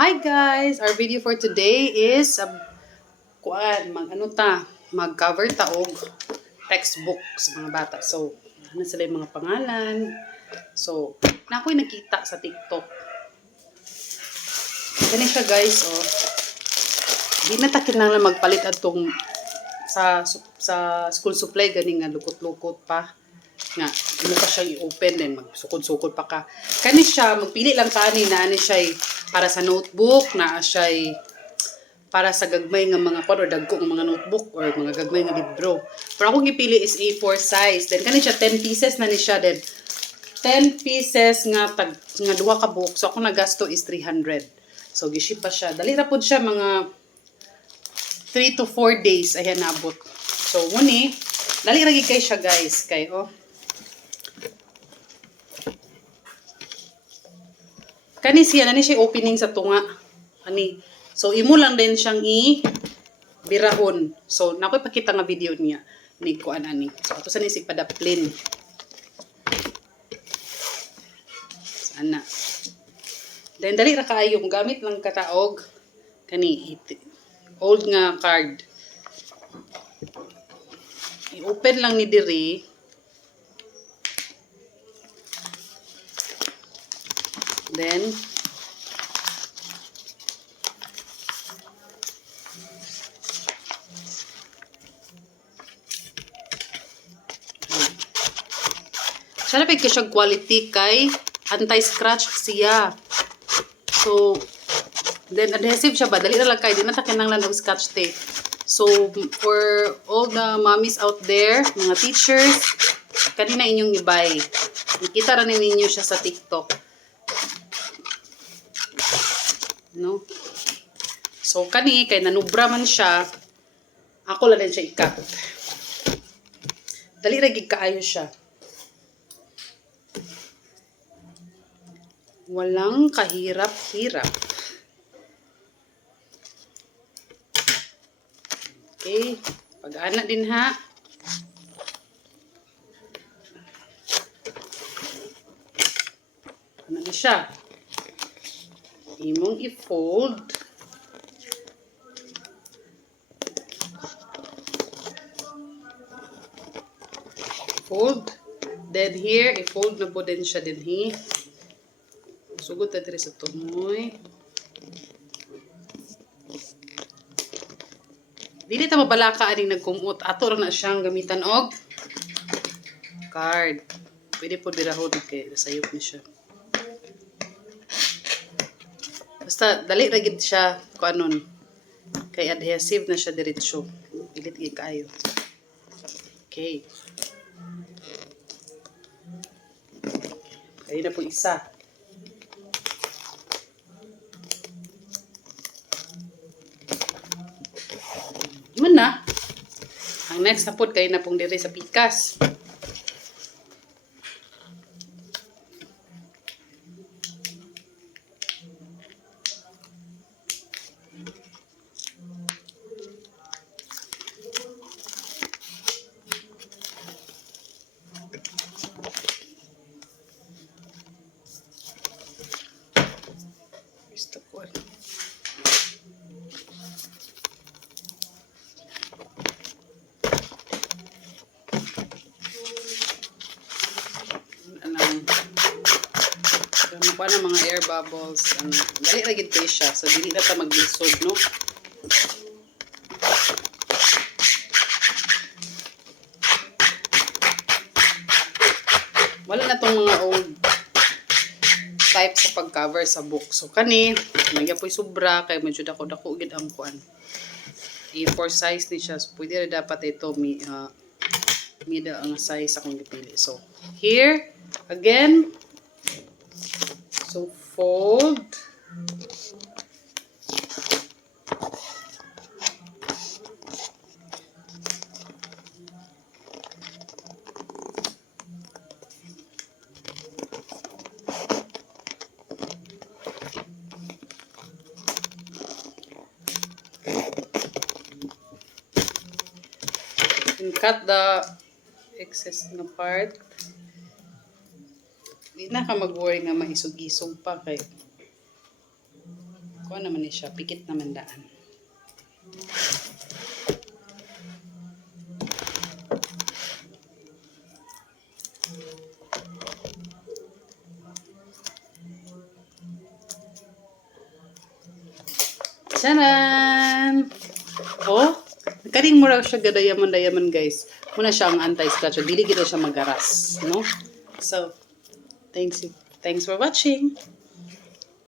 Hi guys! Our video for today is mag-cover ta og textbook sa mga bata. So, ano sila yung mga pangalan. So, na ako'y nakita sa TikTok. Ganun siya guys, oh. Di na ta kinahanglan magpalit atong sa school supply gani nga lukot-lukot pa. Nga, ano pa siya i-open then magsukod-sukod pa ka. Kani siya, magpili lang kani na ano siya para sa notebook, na siya para sa gagmay nga mga kwan or dagko nga mga notebook or mga gagmay nga libro. Pero akong gipili is A4 size. Then kani siya 10 pieces na ni siya then 10 pieces nga duha ka book. So ako nagasto is 300. So giship pa siya. Dali ra pud siya mga 3 to 4 days ayan nabot. So muni, dali ra gid kay siya guys, kay oh. Kani siya opening sa tunga. Ani. So imo lang din siyang birahon. So nakoy pakita nga video niya ni kuan ani. So ato sa ni sig padaplin. Sana. Then dali ra kaayo gamit lang kataog kani old nga card. I-open lang ni diri. Then siya na siya quality kay anti-scratch siya. So, then adhesive siya ba? Dali na lang kay, di na ta kinahanglan og scotch tape. So, for all the mommies out there, mga teachers, kanina inyong i-buy. Nakita ra ninyo siya sa TikTok. No? So, kani, kay nanubra man siya, ako lang din siya ikat. Dali ra gid kaayo siya. Walang kahirap-hirap. Okay. Pag-ana din ha. Ano na siya? Imong i-fold. Fold. Then here, i-fold na po din siya din hi. Sugod na diri sa tumoy. Dili ta mabalaka aning nagkumot. Ato ra na siyang gamitan og card. Pwede po birahon kay nasayop ni siya. Basta dali ra gid siya kuanon. Kay adhesive na siya diretso. Pilit gid kaayo. Okay. Kaya na po isa. Yun na. Ang next na po kayo na pong diri sa pikas. Gusto ko. Kuha ng mga air bubbles. Dali na gid siya. So, dili na ta maglisod, no? Wala na tong mga old type sa pag-cover sa book. So, kani, nagyapoy sobra, kay medyo dako-dako gid ang kuan. A4 size ni siya. So, pwede na dapat ito, middle ang size akong gipili. So, here, again, so, fold. And cut the excess na part. Di na ka mag-worry nga maisog-isog pa kay Mo naman ni siya, pikit naman daan. Charan! Oh, kaning mura siya gadayaman guys. Muna siya ang anti-scratch. Dili gid siya magaras, no? So, thanks for watching.